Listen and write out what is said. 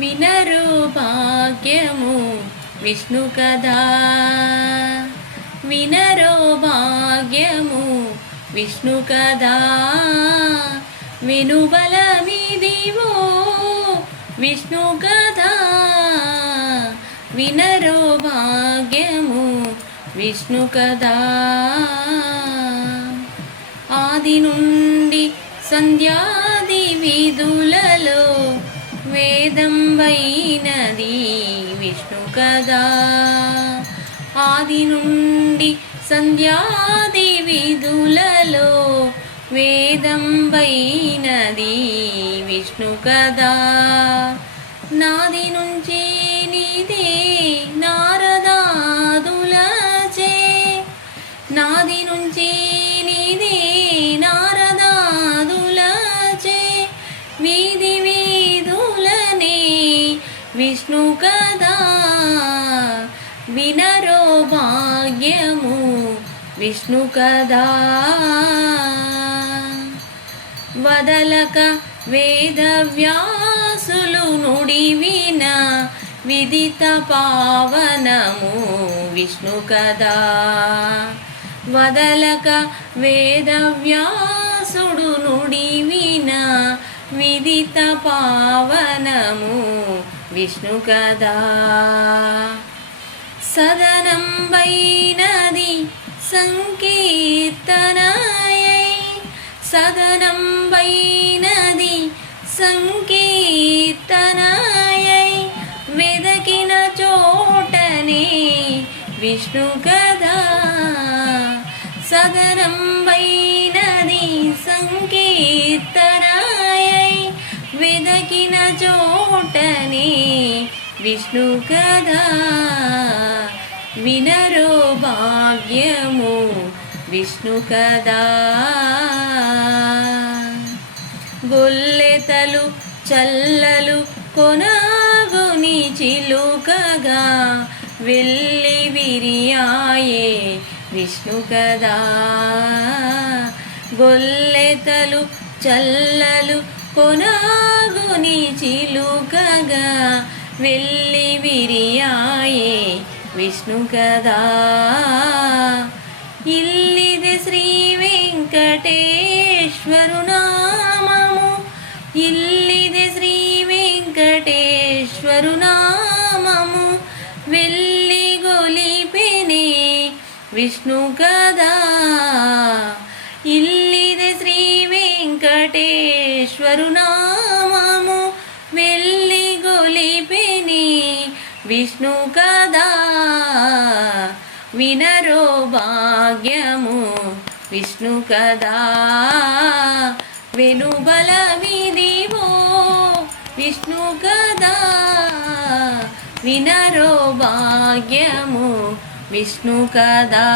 వినరు భాగ్యము విష్ణు కదా, వినరో భాగ్యము విష్ణు కదా. వెనుబలమిదివో విష్ణు కదా, వినరో భాగ్యము విష్ణు కదా. ఆది నుండి సంధ్యాది విధులలో వేదం వైనది విష్ణు కదా. ఆది నుండి సంధ్యాది విధులలో వేదం వైనది విష్ణు కదా. నాది నుంచి నీదే నారదాదులచే, నాది నుంచి నీదే నారదాదులచే వీధి వీధులనే విష్ణు కదా. వినరో భాగ్యము విష్ణు కదా. వదలక వేదవ్యాసులు నుడివిన విదిత పావనము విష్ణు కదా. వదలక వేదవ్యాసుడు నుడివిన విదిత పావనము విష్ణు కదా. సదనం వైనది సంకీర్తనయై, సదనం వైనది సంకీర్తనయై వెదకిన చోటనే విష్ణు కదా. సదనం వైనది సంకీర్తనయై వెదకిన చోటనే విష్ణు కదా. వినరో భాగ్యము విష్ణు కదా. గొల్లెతలు చల్లలు కొనాగుని చిలుకగా వెళ్ళి విరియాయే విష్ణు కదా. గొల్లెతలు చల్లలు కొనాగుని చిలుకగా వెళ్ళి విరియాయే విష్ణు కదా. ఇల్లిది శ్రీ వెంకటేశ్వరు నామము, ఇల్లిది శ్రీ వెంకటేశ్వరు నామము వెళ్ళి గొలిపెనే విష్ణు కదా. ఇల్లిది శ్రీ వెంకటేశ్వరు నామము వెళ్ళి గొలిపెనే విష్ణు కదా. వినరో భాగ్యము విష్ణు కదా. వెనుబలమిదివో విష్ణు కదా, వినరో భాగ్యము విష్ణు కదా.